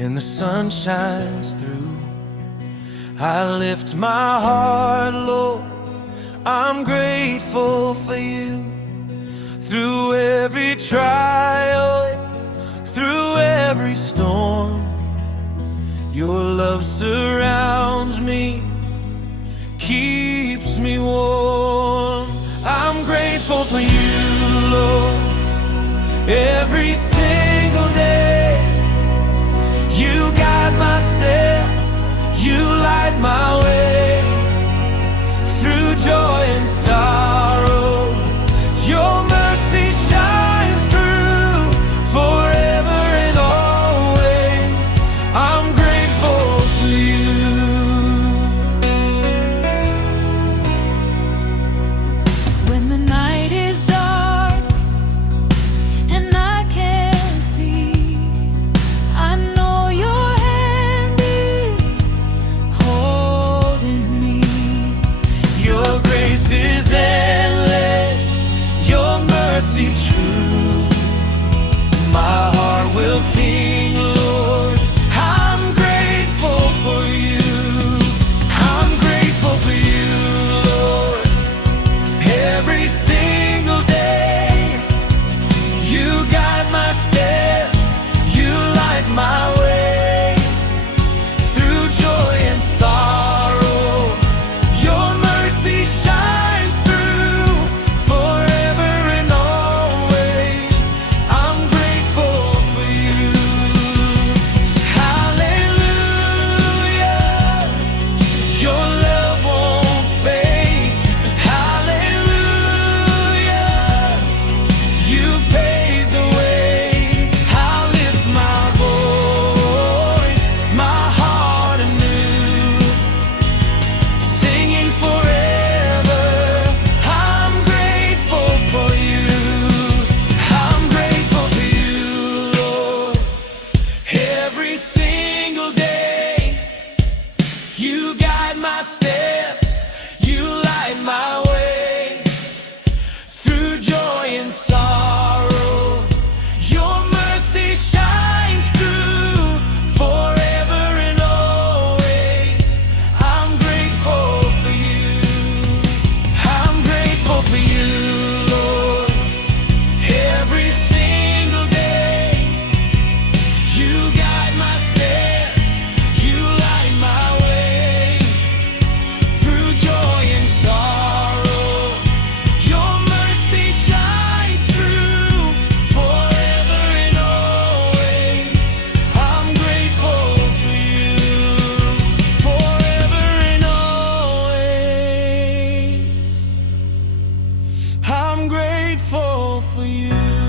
and the sun shines through. I lift my heart, Lord, I'm grateful for you. Through every trial, through every storm, your love surrounds me, keeps me warm. I'm grateful for you, Lord, every single day. You guide my steps, you light my way. Through joy and sorrow, your mercy shines through. Forever and always, I'm grateful for you. When the night is dark and I can't see, I know your hand is holding me. Your grace is endless, your mercy true. My heart will sing, Lord, I'm grateful for you. I'm grateful for you, Lord, every single day. You guide my steps, you light my way. Through joy and sorrow, your mercy shines through. Forever and always, I'm grateful for you. Hallelujah, your love won't fade. Hallelujah, you've paved the way. I'll lift my voice, my heart anew, singing forever. I'm grateful for you. I'm grateful for you, Lord, every single day. You guide my steps, you light my way. Through joy and sorrow, your mercy shines through. Forever and always, I'm grateful for you. I'm grateful for you, Lord, every single day. You guide my steps, you light my way. Through joy and sorrow, your mercy shines through. Forever and always, I'm grateful for you. Forever and always, I'm grateful for you.